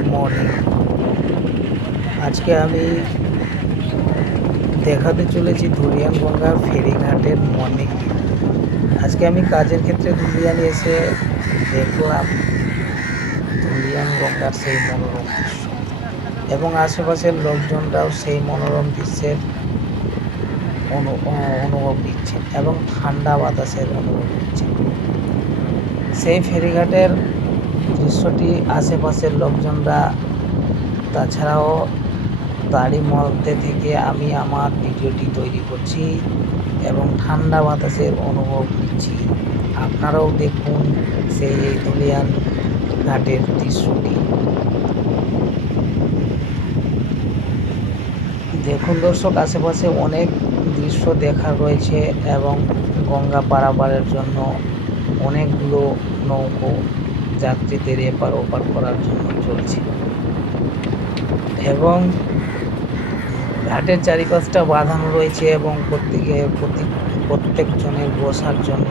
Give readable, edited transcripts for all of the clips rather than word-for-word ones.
Good morning. আজকে আমি দেখাতে চলেছি ধুলিয়ানগঙ্গার ফেরিঘাটের মর্নিং। আজকে আমি কাজের ক্ষেত্রে ধুলিয়ানে এসে দেখলাম ধুলিয়ানগঙ্গার সেই মনোরম দৃশ্য এবং আশেপাশের লোকজনরাও সেই মনোরম দৃশ্যের অনুভব নিচ্ছেন এবং ঠান্ডা বাতাসের অনুভব নিচ্ছেন। সেই ফেরিঘাটের দৃশ্যটি আশেপাশের লোকজনরা, তাছাড়াও তারই মধ্যে থেকে আমি আমার ভিডিওটি তৈরি করছি এবং ঠান্ডা বাতাসের অনুভব নিচ্ছি। আপনারাও দেখুন সেই ধুলিয়ান ঘাটের দৃশ্যটি। দেখুন দর্শক, আশেপাশে অনেক দৃশ্য দেখার রয়েছে এবং গঙ্গা পারাপারের জন্য অনেকগুলো নৌকো যাত্রীদের এপার ওপার করার জন্য চলছে এবং ঘাটের চারিপাশটা বাঁধানো রয়েছে এবং প্রত্যেকজনের বসার জন্য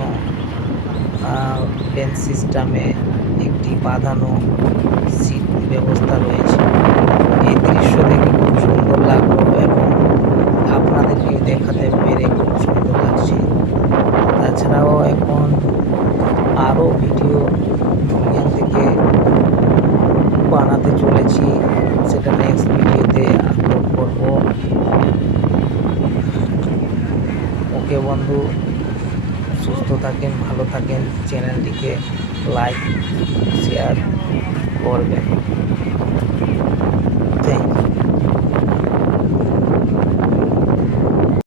বেঞ্চ সিস্টেমে একটি বাঁধানো সিট ব্যবস্থা রয়েছে। এই দৃশ্য দেখে খুব সুন্দর লাগলো এবং আপনাদেরকে দেখাতে পেরে খুব সুন্দর লাগছে। তাছাড়াও এখন আরও ভিডিও দুনিয়া থেকে বানাতে চলেছি, সেটা নেক্সট ভিডিওতে আপলোড করব। ওকে বন্ধু, সুস্থ থাকেন, ভালো থাকেন, চ্যানেলটিকে লাইক শেয়ার করবেন। Thank you.